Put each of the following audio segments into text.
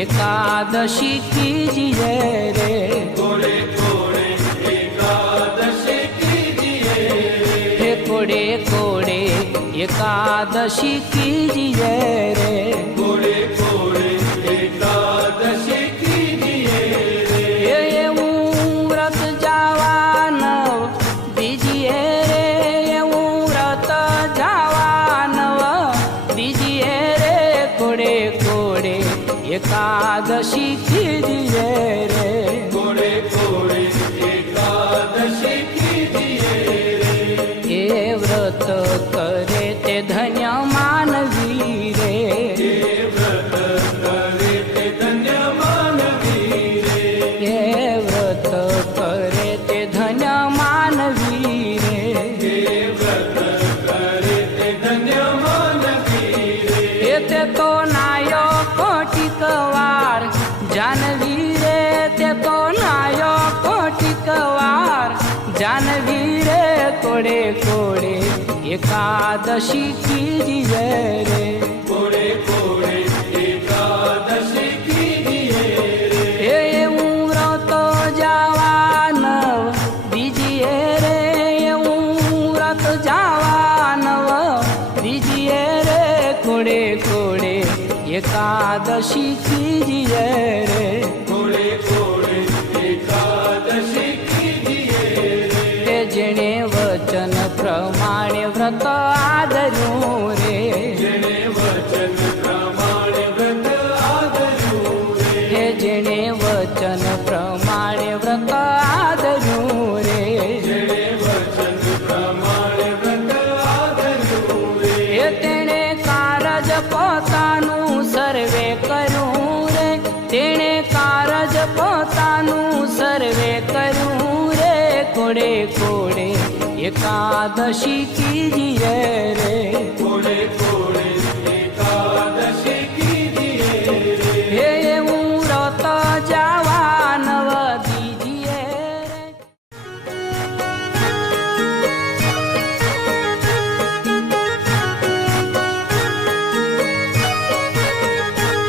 एकादशी कीजिए रे, कोड़े कोड़े एकादशी कीजिए, हे कोड़े कोड़े एकादशी कीजिए रे, कोड़े कोड़े एकादशी कीजिए रे, એવું વ્રત જવાનું દીજીએ રે, એવું વ્રત જવાનું દીજીએ રે, કોડે કોડે एकादशी कीजिए रे, कोड़े कोड़े एकादशी कीजिए रे, ये व्रत करे ते धन्य मानवी रे, ये व्रत करे ते धन्य मानवी रे, ये व्रत करे ते धन्य मानवी रे, ये व्रत करे ते धन्य मानवी रे, ये ते तो नायो कोटिकवार जानवी रे, ते तो नायो कोटिकवार जानवी रे, कोड़े कोड़े एकादशी कीजिए रे, कोड़े कोड़े एकादशी कीजिए रे, એવું વ્રત જવાનું દીજીએ રે, એવું વ્રત જવાનું દીજીએ રે, કોડે કોડે एकादशी कीजिए रे, कोड़े कोड़े एकादशी कीजिए रे, તે જેણે વચન પ્રમાણે વ્રત આદર્યું રે, જેણે વચન પ્રમાણે વ્રત આદર્યું રે, હે જેણે વચન પ્રમાણે વ્રત આદર્યું રે, જેણે વચન પ્રમાણે વ્રત આદર્યું રે, એ તેણે કારજ પોતાનું સર્વે કર્યું રે, તેણે કારજ પોતાનું સર્વે કર્યું રે, કોડે કોડે એકાદશી कीजिए रे, कोड़े कोड़े एकादशी कीजिए रे, हे એવું વ્રત જવાનું દીજીએ રે,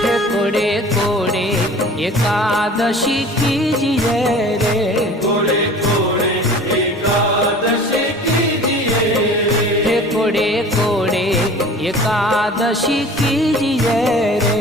हे कोडे कोडे एकादशी कीजिए रे, कोड़े कोड़े एकादशी कीजिए रे, हे कोडे कोडे एकादशी कीजिए रे,